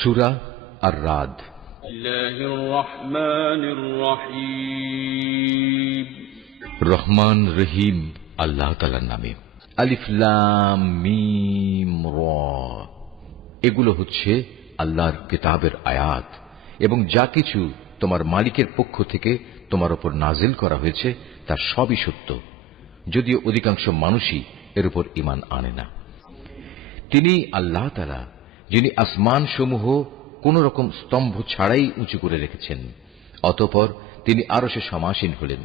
সূরা আর-রাদ। রহমান রহিম আল্লাহ তাআলার নামে। আলিফ লাম মিম র, এগুলো হচ্ছে আল্লাহর কিতাবের আয়াত এবং যা কিছু তোমার মালিকের পক্ষ থেকে তোমার উপর নাজিল করা হয়েছে তার সবই সত্য, যদিও অধিকাংশ মানুষই এর উপর ঈমান আনে না। তিনি আল্লাহ তাআলা যিনি আসমান সমূহ কোন রকম স্তম্ভ ছাড়াই উঁচু করে রেখেছেন, অতঃপর তিনি আরশে সমাসীন হলেন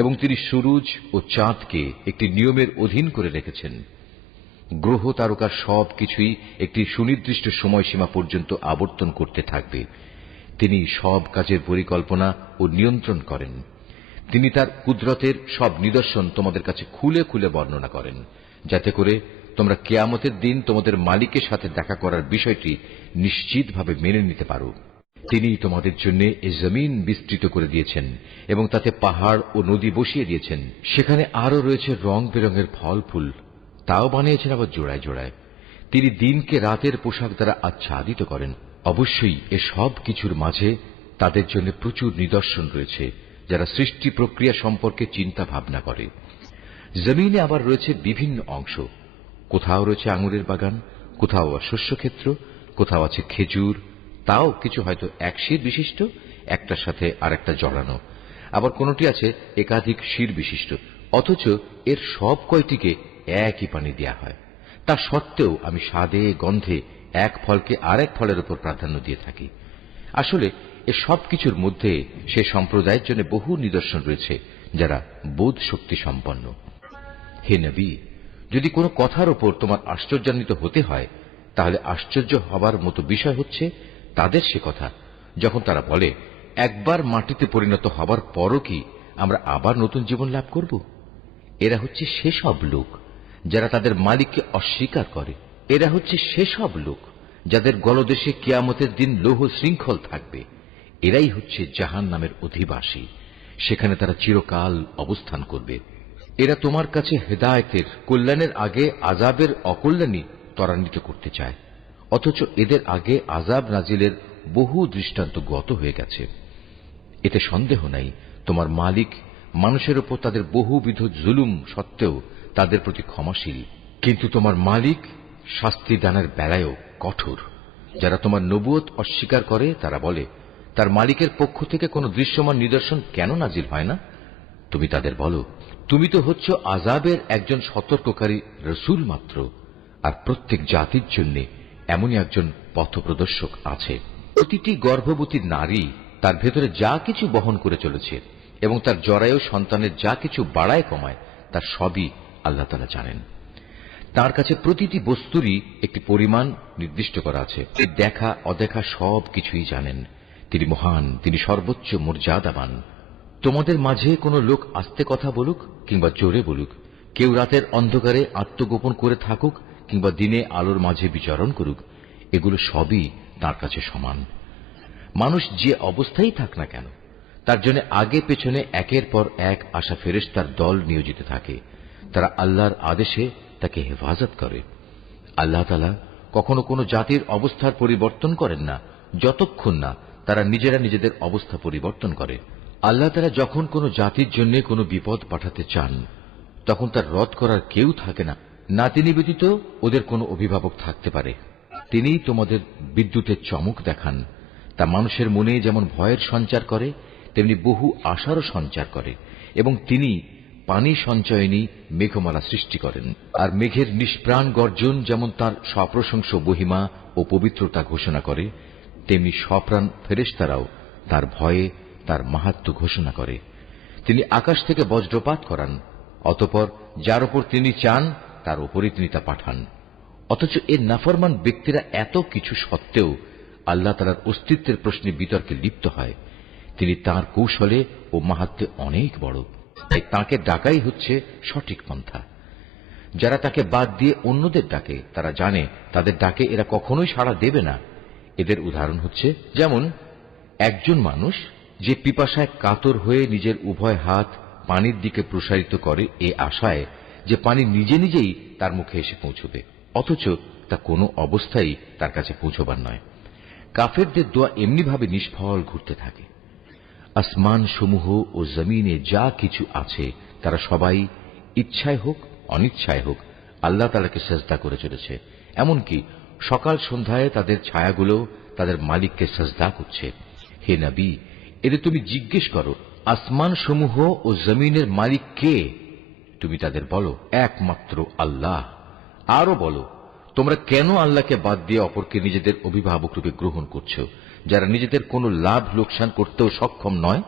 এবং তিনি সূরজ ও চাঁদকে একটি নিয়মের অধীন করে রেখেছেন। গ্রহ তারকার সব কিছুই একটি সুনির্দিষ্ট সময়সীমা পর্যন্ত আবর্তন করতে থাকবে। তিনি সব কাজের পরিকল্পনা ও নিয়ন্ত্রণ করেন। তিনি তার কুদরতের সব নিদর্শন তোমাদের কাছে খুলে খুলে বর্ণনা করেন, যাতে করে তোমরা কিয়ামতের দিন তোমাদের মালিকের সাথে দেখা করার বিষয়টি নিশ্চিতভাবে মেনে নিতে পারো। তিনি তোমাদের জন্য এই জমিন বিস্তৃত করে দিয়েছেন এবং তাতে পাহাড় ও নদী বসিয়ে দিয়েছেন। সেখানে আরো রয়েছে রং বেরঙের ফল ফুল, তাও বানিয়েছেন আবার জোড়ায় জোড়ায়। তিনি দিনকে রাতের পোশাক দ্বারা আচ্ছাদিত করেন। অবশ্যই এ সব কিছুর মাঝে তাদের জন্য প্রচুর নিদর্শন রয়েছে যারা সৃষ্টি প্রক্রিয়া সম্পর্কে চিন্তা ভাবনা করে। জমিনে আবার রয়েছে বিভিন্ন অংশ, কোথাও রয়েছে আঙুরের বাগান, কোথাও শস্যক্ষেত্র, কোথাও আছে খেজুর, তাও কিছু হয়তো এক শির বিশিষ্ট, একটার সাথে আরেকটা জড়ানো, আবার কোনটি আছে একাধিক শির বিশিষ্ট, অথচ এর সব কয়টিকে একই পানি দেয়া হয়। তা সত্ত্বেও আমি স্বাদে গন্ধে এক ফলকে আরেক ফলের উপর প্রাধান্য দিয়ে থাকি। আসলে এ সব কিছুর মধ্যে সে সম্প্রদায়ের জন্য বহু নিদর্শন রয়েছে যারা বোধ শক্তি সম্পন্ন। হে নবী, যদি কোনো কথার উপর তোমার আশ্চর্যান্বিত হতে হয়, তাহলে আশ্চর্য হবার মতো বিষয় হচ্ছে তাদের সে কথা যখন তারা বলে, একবার মাটিতে পরিণত হবার পরও কি আমরা আবার নতুন জীবন লাভ করব? এরা হচ্ছে সেসব লোক যারা তাদের মালিককে অস্বীকার করে। এরা হচ্ছে সেসব লোক যাদের গলদেশে কিয়ামতের দিন লৌহ শৃঙ্খল থাকবে। এরাই হচ্ছে জাহান্নামের অধিবাসী, সেখানে তারা চিরকাল অবস্থান করবে। এরা তোমার কাছে হেদায়েতের কল্যাণের আগে আযাবের অকল্যাণই ত্বরান্বিত করতে চায়, অথচ এদের আগে আযাব নাজিলের বহু দৃষ্টান্ত গত হয়ে গেছে। এতে সন্দেহ নাই তোমার মালিক মানুষের উপর তাদের বহুবিধ জুলুম সত্ত্বেও তাদের প্রতি ক্ষমাশীল, কিন্তু তোমার মালিক শাস্তি দানের বেলায়ও কঠোর। যারা তোমার নবুয়ত অস্বীকার করে তারা বলে, তার মালিকের পক্ষ থেকে কোনো দৃশ্যমান নিদর্শন কেন নাজিল হয় না? তুমি তাদের বলো, তুমি তো হচ্ছ আযাবের একজন সতর্ককারী রসুল মাত্র, আর প্রত্যেক জাতির জন্য এমনই একজন পথপ্রদর্শক আছে। প্রতিটি গর্ভবতী নারী তার ভেতরে যা কিছু বহন করে চলেছে এবং তার জরায়ু সন্তানের যা কিছু বাড়ায় কমায়, তার সবই আল্লাহ তাআলা জানেন। তার কাছে প্রতিটি বস্তুরই একটি পরিমাণ নির্দিষ্ট করা আছে। তিনি দেখা অদেখা সব কিছুই জানেন। তিনি মহান, তিনি সর্বোচ্চ মর্যাদাবান। তোমাদের মাঝে কোনো লোক আস্তে কথা বলুক কিংবা জোরে বলুক, কেউ রাতের অন্ধকারে আত্মগোপন করে থাকুক কিংবা দিনে আলোর মাঝে বিচরণ করুক, এগুলো সবই তার কাছে সমান। মানুষ যে অবস্থায় থাক না কেন, তার জন্য আগে পেছনে একের পর এক আসা ফেরেশতার দল নিয়োজিত থাকে। তারা আল্লাহর আদেশে তাকে হেফাজত করে। আল্লাহ তাআলা কখনো কোনো জাতির অবস্থার পরিবর্তন করেন না যতক্ষণ না তারা নিজেরা নিজেদের অবস্থা পরিবর্তন করে। আল্লাহ তাআলা যখন কোনো জাতির জন্য কোনো বিপদ পাঠাতে চান, তখন তার রদ করার কেউ থাকে না, না তিনি ব্যতীত ওদের কোনো অভিভাবক থাকতে পারে। তিনিই তোমাদের বিদ্যুতের চমক দেখান, তা মানুষের মনে যেমন ভয়ের সঞ্চার করে তেমনি বহু আশারও সঞ্চার করে, এবং তিনি পানি সঞ্চয়নী মেঘমালা সৃষ্টি করেন। আর মেঘের নিষ্প্রাণ গর্জন যেমন তার সপ্রশংস মহিমা ও পবিত্রতা ঘোষণা করে, তেমনি সপ্রাণ ফেরেশতারাও তার ভয়ে তার মাহাত্ম্য ঘোষণা করে। তিনি আকাশ থেকে বজ্রপাত করান, অতঃপর যার উপর তিনি চান তার উপরই তিনি তা পাঠান। অথচ এর নাফরমান ব্যক্তিরা এত কিছু সত্ত্বেও আল্লাহ তাআলার অস্তিত্বের প্রশ্নে বিতর্কে লিপ্ত হয়। তিনি তাঁর কৌশলে ও মাহাত্ম্যে অনেক বড়, তাই তাঁকে ডাকাই হচ্ছে সঠিক পন্থা। যারা তাকে বাদ দিয়ে অন্যদের ডাকে, তারা জানে তাদের ডাকে এরা কখনোই সাড়া দেবে না। এদের উদাহরণ হচ্ছে, যেমন একজন মানুষ যে পিপাসায় কাতর হয়ে নিজের উভয় হাত পানির দিকে প্রসারিত করে এ আশায় যে পানি নিজে নিজেই তার মুখে এসে পৌঁছবে, অথচ তা কোনো অবস্থায় তার কাছে পৌঁছবার নয়। কাফেরদের দোয়া এমনিভাবে নিষ্ফল ঘুরতে থাকে। আসমান সমূহ ও জমিনে যা কিছু আছে তারা সবাই ইচ্ছায় হোক অনিচ্ছায় হোক আল্লাহ তাআলাকে সিজদা করে চলেছে। এমনকি সকাল সন্ধ্যায় তাদের ছায়াগুলো তাদের মালিককে সিজদা করছে। হে নবী, এদের তুমি জিজ্ঞেস করো, আসমান সমূহ ও জমিনের মালিক কে? তুমি তাদের বলো, একমাত্র আল্লাহ। আরো বলো, তোমরা কেন আল্লাহকে বাদ দিয়ে অপরকে নিজেদের অভিভাবক রূপে গ্রহণ করছো, যারা নিজেদের কোনো লাভ লোকসান করতেও সক্ষম নয়?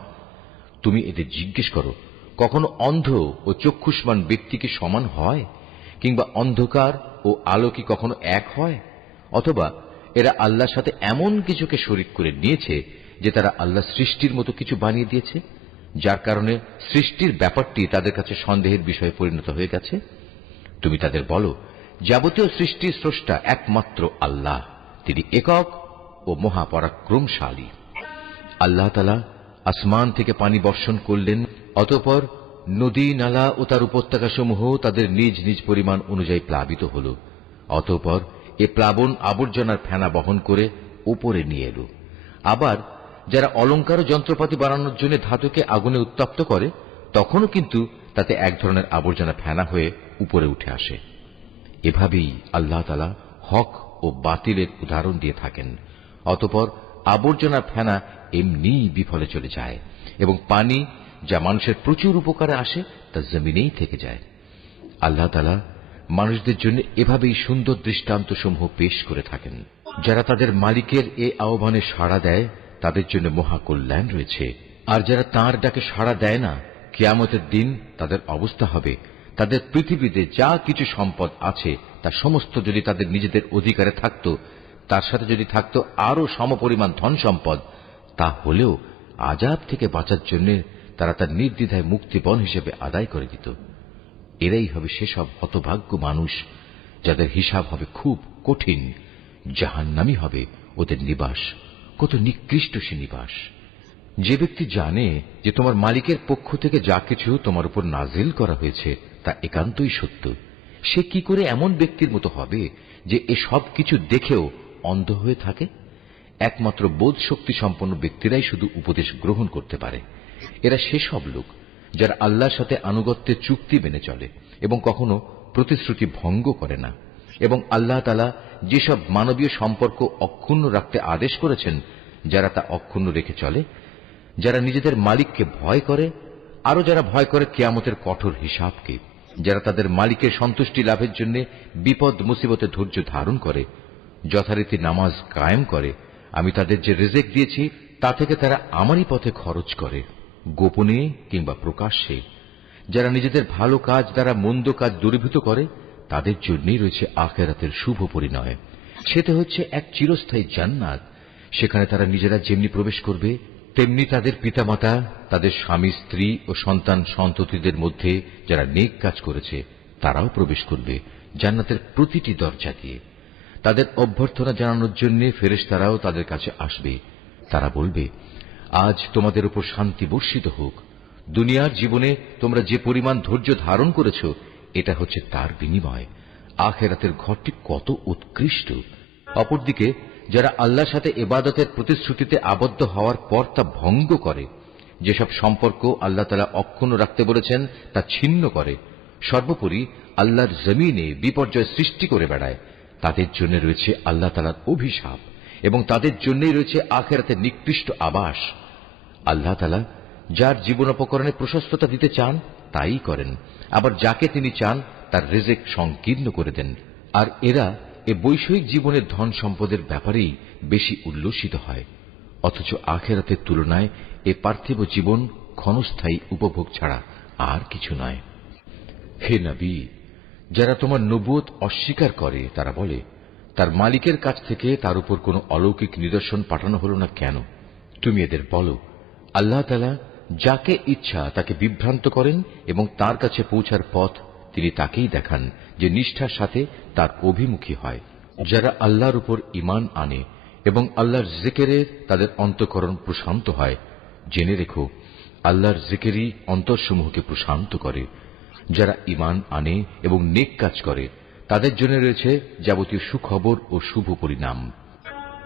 তুমি এদের জিজ্ঞেস করো, কখনো অন্ধ ও চক্ষুষ্মান ব্যক্তি কি সমান হয়? কিংবা অন্ধকার ও আলো কি কখনো এক হয়? অথবা এরা আল্লাহর সাথে এমন কিছুকে শরীক করে নিয়েছে যে তারা আল্লাহ সৃষ্টির মতো কিছু বানিয়ে দিয়েছে, যার কারণে সৃষ্টির ব্যাপারটি তাদের কাছে সন্দেহের বিষয়ে পরিণত হয়ে গেছে। তুমি তাদের বলো, যাবতীয় সৃষ্টির স্রষ্টা একমাত্র আল্লাহ, তিনি একক ও মহাপরাক্রমশালী। আল্লাহ তাআলা আসমান থেকে পানি বর্ষণ করলেন, অতঃপর নদী নালা ও তার উপত্যকাসমূহ তাদের নিজ নিজ পরিমাণ অনুযায়ী প্লাবিত হল। অতঃপর এ প্লাবন আবর্জনার ফেনা বহন করে উপরে নিয়ে এল। আবার যারা অলংকার ও যন্ত্রপাতি বানানোর জন্য ধাতুকে আগুনে উত্তপ্ত করে, তখনও কিন্তু তাতে এক ধরনের আবর্জনা ফেনা হয়ে উপরে উঠে আসে। এভাবেই আল্লাহ তাআলা হক ও বাতিলের উদাহরণ দিয়ে থাকেন। অতঃপর আবর্জনার ফেনা এমনি বিফলে চলে যায় এবং পানি যা মানুষের প্রচুর উপকারে আসে তা জমিনেই থেকে যায়। আল্লাহ তাআলা মানুষদের জন্য এভাবেই সুন্দর দৃষ্টান্ত সমূহ পেশ করে থাকেন। যারা তাদের মালিকের এ আহ্বানে সাড়া দেয় তাদের জন্য মহা কল্যাণ রয়েছে, আর যারা তাঁর ডাকে সাড়া দেয় না, কিয়ামতের দিন তাদের অবস্থা হবে, তাদের পৃথিবীতে যা কিছু সম্পদ আছে তা সমস্ত যদি তাদের নিজেদের অধিকারে থাকত, তার সাথে যদি থাকত আরো সমপরিমাণ ধন সম্পদ, তা হলেও আযাব থেকে বাঁচার জন্য তারা তার নির্দ্বিধায় মুক্তিপণ হিসেবে আদায় করে দিত। এরাই হবে সেসব হতভাগ্য মানুষ যাদের হিসাব হবে খুব কঠিন। জাহান্নামী হবে ওদের নিবাস, কত নিকৃষ্ট সে নিবাস। যে ব্যক্তি জানে যে তোমার মালিকের পক্ষ থেকে যা কিছু তোমার উপর নাজিল করা হয়েছে তা একান্তই সত্য, সে কি করে এমন ব্যক্তির মতো হবে যে এসব কিছু দেখেও অন্ধ হয়ে থাকে? একমাত্র বোধ শক্তি সম্পন্ন ব্যক্তিরাই শুধু উপদেশ গ্রহণ করতে পারে। এরা সেসব লোক যারা আল্লাহর সাথে আনুগত্যের চুক্তি মেনে চলে এবং কখনো প্রতিশ্রুতি ভঙ্গ করে না, এবং আল্লাহ তাআলা যেসব মানবীয় সম্পর্ক অক্ষুণ্ণ রাখতে আদেশ করেছেন যারা তা অক্ষুণ্ণ রেখে চলে, যারা নিজেদের মালিককে ভয় করে, আরো যারা ভয় করে কিয়ামতের কঠোর হিসাবকে, যারা তাদের মালিকের সন্তুষ্টি লাভের জন্য বিপদ মুসিবতে ধৈর্য ধারণ করে, যথারীতি নামাজ কায়েম করে, আমি তাদের যে রিজিক দিয়েছি তা থেকে তারা আমারই পথে খরচ করে, গোপনে কিংবা প্রকাশ্যে। যারা নিজেদের ভালো কাজ দ্বারা মন্দ কাজ দূরীভূত করে, তাদের জন্যই রয়েছে আখিরাতের শুভ পরিণয়। সেটা হচ্ছে এক চিরস্থায়ী জান্নাত। সেখানে তারা নিজেরা যেমনি প্রবেশ করবে, তেমনি তাদের পিতামাতা, তাদের স্বামী স্ত্রী ও সন্তান সন্ততিদের মধ্যে যারা নেক কাজ করেছে তারাও প্রবেশ করবে জান্নাতের প্রতিটি দরজা দিয়ে। তাদের অভ্যর্থনা জানানোর জন্য ফেরেশতারাও তাদের কাছে আসবে। তারা বলবে, আজ তোমাদের উপর শান্তি বর্ষিত হোক। দুনিয়ার জীবনে তোমরা যে পরিমাণ ধৈর্য ধারণ করেছ, এটা হচ্ছে তার বিনিময়। আখিরাতের ঘরটি কত উৎকৃষ্ট। অপরদিকে যারা আল্লাহর সাথে ইবাদতের প্রতিশ্রুতিতে আবদ্ধ হওয়ার পর তা ভঙ্গ করে, যেসব সম্পর্ক আল্লাহ তাআলা অক্ষুণ্ণ রাখতে বলেছেন তা ছিন্ন করে, সর্বোপরি আল্লাহর জমিনে বিপর্যয় সৃষ্টি করে বেড়ায়, তাদের জন্য রয়েছে আল্লাহ তাআলার অভিশাপ এবং তাদের জন্যই রয়েছে আখিরাতের নিকৃষ্ট আবাস। আল্লাহ তাআলা যার জীবনোপকরণে প্রশস্ততা দিতে চান তাই করেন, আবার যাকে তিনি চান তার রিজিক সংকীর্ণ করে দেন। আর এরা এ বৈষয়িক জীবনের ধন সম্পদের ব্যাপারেই বেশি উল্লসিত হয়, অথচ আখিরাতের তুলনায় এ পার্থিব জীবন ক্ষণস্থায়ী উপভোগ ছাড়া আর কিছু নয়। হে নবী, যারা তোমার নবুয়ত অস্বীকার করে তারা বলে, তার মালিকের কাছ থেকে তার উপর কোনো অলৌকিক নিদর্শন পাঠানো হল না কেন? তুমি এদের বলো, আল্লাহ তাআলা যাকে ইচ্ছা তাকে বিভ্রান্ত করেন এবং তার কাছে পৌঁছার পথ তিনি তাকেই দেখান যে নিষ্ঠার সাথে তার অভিমুখী হয়। যারা আল্লাহর উপর ঈমান আনে এবং আল্লাহর জিকিরে তাদের অন্তঃকরণ প্রশান্ত হয়, জেনে রেখো আল্লাহর জিকিরই অন্তরসমূহকে প্রশান্ত করে। যারা ঈমান আনে এবং নেক কাজ করে তাদের জন্য রয়েছে যাবতীয় সুখবর ও শুভ পরিণাম।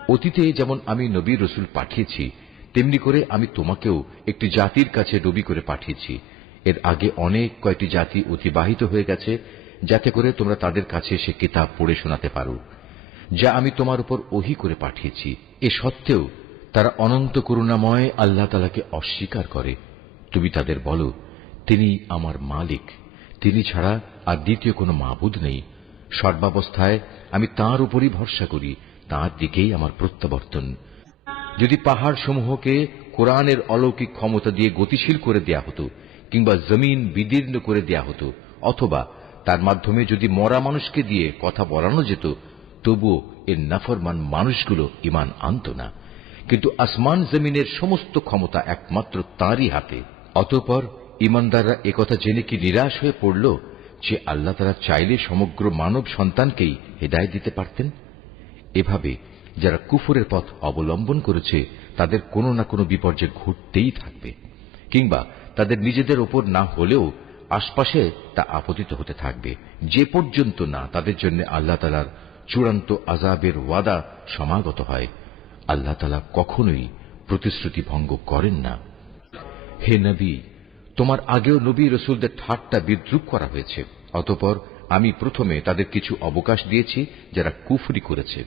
অতীতে যেমন আমি নবী রসুল পাঠিয়েছি, তেমনি করে আমি তোমাকেও একটি জাতির কাছে নবী করে পাঠিয়েছি। এর আগে অনেক কয়েকটি জাতি অতিবাহিত হয়ে গেছে, যাতে করে তোমরা তাদের কাছে সে কিতাব পড়ে শোনাতে পারো, যা আমি তোমার উপর ওহী করে পাঠিয়েছি। এ সত্ত্বেও তারা অনন্ত করুণাময় আল্লাহ তাআলাকে অস্বীকার করে। তুমি তাদের বলো, তিনি আমার মালিক, তিনি ছাড়া আর দ্বিতীয় কোনো মাবুদ নেই। সর্বাবস্থায় আমি তাঁর উপরই ভরসা করি, তাঁর দিকেই আমার প্রত্যাবর্তন। যদি পাহাড় সমূহকে কোরআনের অলৌকিক ক্ষমতা দিয়ে গতিশীল করে দেয়া হতো, কিংবা জমিন বিদীর্ণ করে দেয়া হতো, অথবা তার মাধ্যমে যদি মরা মানুষকে দিয়ে কথা বলানো যেত, তবুও এর নাফরমান মানুষগুলো ঈমান আনত না। কিন্তু আসমান জমিনের সমস্ত ক্ষমতা একমাত্র তাঁরই হাতে। অতঃপর ঈমানদাররা একথা জেনে কি নিরাশ হয়ে পড়ল যে আল্লাহ তাআলা চাইলে সমগ্র মানব সন্তানকেই হেদায়েত দিতে পারতেন? এভাবে যারা কুফরের পথ অবলম্বন করেছে তাদের কোনো না কোনো বিপর্যয় ঘটতেই থাকবে, কিংবা তাদের নিজেদের ওপর না হলেও আশপাশে তা আপতিত হতে থাকবে, যে পর্যন্ত না তাদের জন্য আল্লাহ তাআলার চূড়ান্ত আযাবের ওয়াদা সমাগত হয়। আল্লাহ তাআলা কখনোই প্রতিশ্রুতি ভঙ্গ করেন না। হে নবী, তোমার আগেও নবী রসুলদের ঠাট্টা বিদ্রূপ করা হয়েছে। অতঃপর আমি প্রথমে তাদের কিছু অবকাশ দিয়েছি যারা কুফরি করেছে।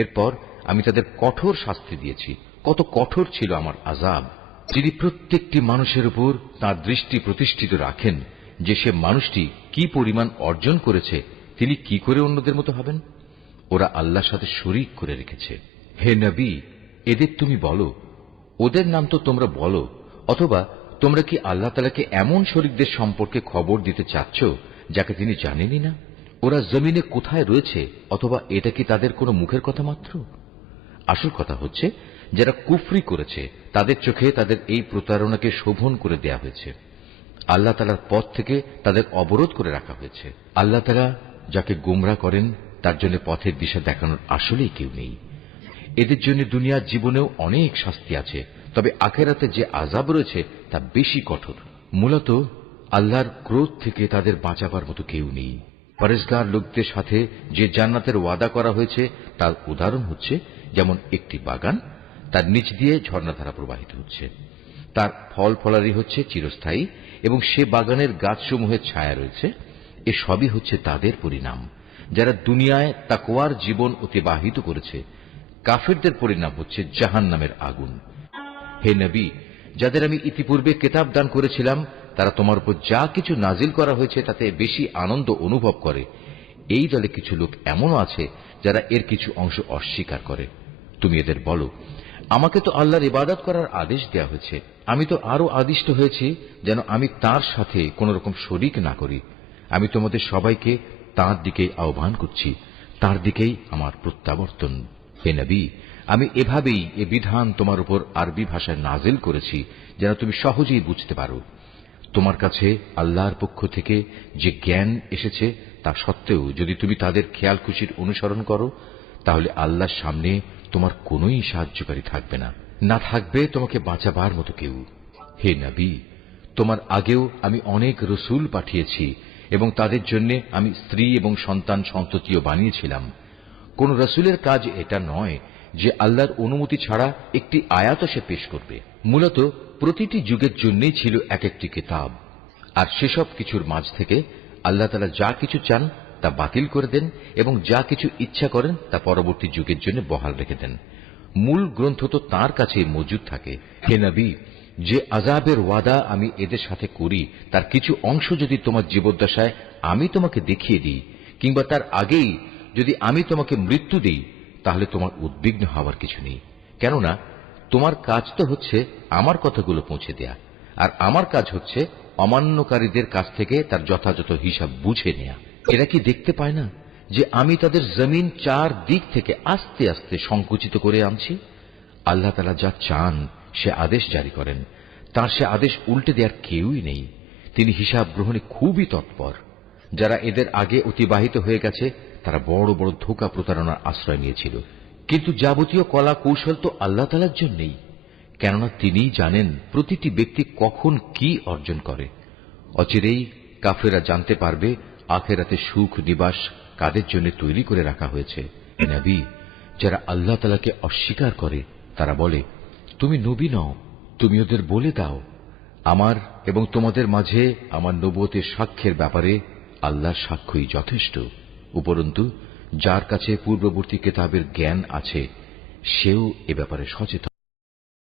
এরপর আমি তাদের কঠোর শাস্তি দিয়েছি। কত কঠোর ছিল আমার আযাব! যিনি প্রত্যেকটি মানুষের উপর তাঁর দৃষ্টি প্রতিষ্ঠিত রাখেন যে সে মানুষটি কি পরিমাণ অর্জন করেছে, তিনি কি করে অন্যদের মতো হবেন? ওরা আল্লাহর সাথে শরীক করে রেখেছে। হে নবী, এদের তুমি বলো, ওদের নাম তো তোমরা বলো, অথবা তোমরা কি আল্লাহ তাআলাকে এমন শরীকদের সম্পর্কে খবর দিতে চাচ্ছ যাকে তিনি জানেনই না? ওরা জমিনে কোথায় রয়েছে, অথবা এটা কি তাদের কোনো মুখের কথা মাত্র? আসল কথা হচ্ছে, যারা কুফরি করেছে তাদের চোখে তাদের এই প্রতারণাকে শোভন করে দেয়া হয়েছে। আল্লাহ তাআলার পথ থেকে তাদের অবরোধ করে রাখা হয়েছে। আল্লাহ তাআলা যাকে গোমরা করেন তার জন্য পথের দিশা দেখানোর আসলেই কেউ নেই। এদের জন্য দুনিয়ার জীবনেও অনেক শাস্তি আছে, তবে আখিরাতে যে আযাব রয়েছে তা বেশি কঠোর। মূলত আল্লাহর ক্রোধ থেকে তাদের বাঁচাবার মতো কেউ নেই। পরেজগার লোকদের সাথে যে জান্নাতের ওয়াদা করা হয়েছে তার উদাহরণ হচ্ছে যেমন একটি বাগান, তার নিচ দিয়ে ঝর্ণাধারা প্রবাহিত হচ্ছে, তার ফল ফলারি হচ্ছে চিরস্থায়ী, এবং সে বাগানের গাছসমূহের ছায়া রয়েছে। এ সবই হচ্ছে তাদের পরিণাম যারা দুনিয়ায় তাকওয়ার জীবন অতিবাহিত করেছে। কাফেরদের পরিণাম হচ্ছে জাহান্নামের আগুন। হে নবী, যাদের আমি ইতিপূর্বে কিতাব দান করেছিলাম তারা তোমার উপর যা কিছু নাজিল করা হয়েছে তাতে বেশি আনন্দ অনুভব করে। এই দলে কিছু লোক এমনও আছে যারা এর কিছু অংশ অস্বীকার করে। তুমি এদের বলো, আমাকে তো আল্লাহর ইবাদত করার আদেশ দেয়া হয়েছে, আমি তো আরো আদিষ্ট হয়েছি যেন আমি তার সাথে কোন রকম শরীক না করি। আমি তোমাদের সবাইকে তাঁর দিকেই আহ্বান করছি, তাঁর দিকেই আমার প্রত্যাবর্তন। হে নবী, আমি এভাবেই এ বিধান তোমার উপর আরবি ভাষায় নাজিল করেছি যেন তুমি সহজেই বুঝতে পারো। তোমার কাছে আল্লাহর পক্ষ থেকে যে জ্ঞান এসেছে তা সত্ত্বেও যদি তুমি তাদের খেয়াল খুশির অনুসরণ করো, তাহলে আল্লাহর সামনে তোমার কোনোই সাহায্যকারী থাকবে না, না থাকবে তোমাকে বাঁচাবার মতো কেউ। হে নবী, তোমার আগেও আমি অনেক রসুল পাঠিয়েছি এবং তাদের জন্য আমি স্ত্রী এবং সন্তান সন্ততিও বানিয়েছিলাম। কোন রসুলের কাজ এটা নয় যে আল্লাহর অনুমতি ছাড়া একটি আয়াত সে পেশ করবে। মূলত প্রতিটি যুগের জন্যই ছিল এক একটি কিতাব, আর সেসব কিছুর মাঝ থেকে আল্লাহ তাআলা যা কিছু চান তা বাতিল করে দেন এবং যা কিছু ইচ্ছা করেন তা পরবর্তী যুগের জন্য বহাল রেখে দেন। মূল গ্রন্থ তো তাঁর কাছেই মজুদ থাকে। হে নবী, যে আযাবের ওয়াদা আমি এদের সাথে করি তার কিছু অংশ যদি তোমার জীবদ্দশায় আমি তোমাকে দেখিয়ে দিই, কিংবা তার আগেই যদি আমি তোমাকে মৃত্যু দিই, তাহলে তোমার উদ্বিগ্ন হওয়ার কিছু নেই। কেননা তোমার কাজ তো হচ্ছে আমার কথাগুলো পৌঁছে দেয়া, আর আমার কাজ হচ্ছে অমান্যকারীদের কাছ থেকে তার যথাযথ হিসাব বুঝে নেয়া। এরা কি দেখতে পায় না যে আমি তাদের জমিন চার দিক থেকে আস্তে আস্তে সংকুচিত করে আনছি? আল্লাহ তাআলা যা চান সে আদেশ জারি করেন, তার সে আদেশ উল্টে দেওয়ার কেউই নেই। তিনি হিসাব গ্রহণে খুবই তৎপর। যারা এদের আগে অতিবাহিত হয়ে গেছে তারা বড় বড় ধোঁকা প্রতারণার আশ্রয় নিয়েছিল, কিন্তু যাবতীয় কলা কৌশল তো আল্লাহ তাআলার জন্যই, কেননা তিনিই জানেন প্রতিটি ব্যক্তি কখন কি অর্জন করে। অচিরেই কাফেররা জানতে পারবে আখিরাতে সুখ নিবাস কাদের জন্য তৈরি করে রাখা হয়েছে। নবী, যারা আল্লাহ তাআলাকে অস্বীকার করে তারা বলে, তুমি নবী নও, তুমি ওদের বলে দাও, আমার এবং তোমাদের মাঝে আমার নবুয়তের সাক্ষ্যের ব্যাপারে আল্লাহর সাক্ষ্যই যথেষ্ট। উপরন্তু যার কাছে পূর্ববর্তী কিতাবের জ্ঞান আছে সেও এ ব্যাপারে সচেতন।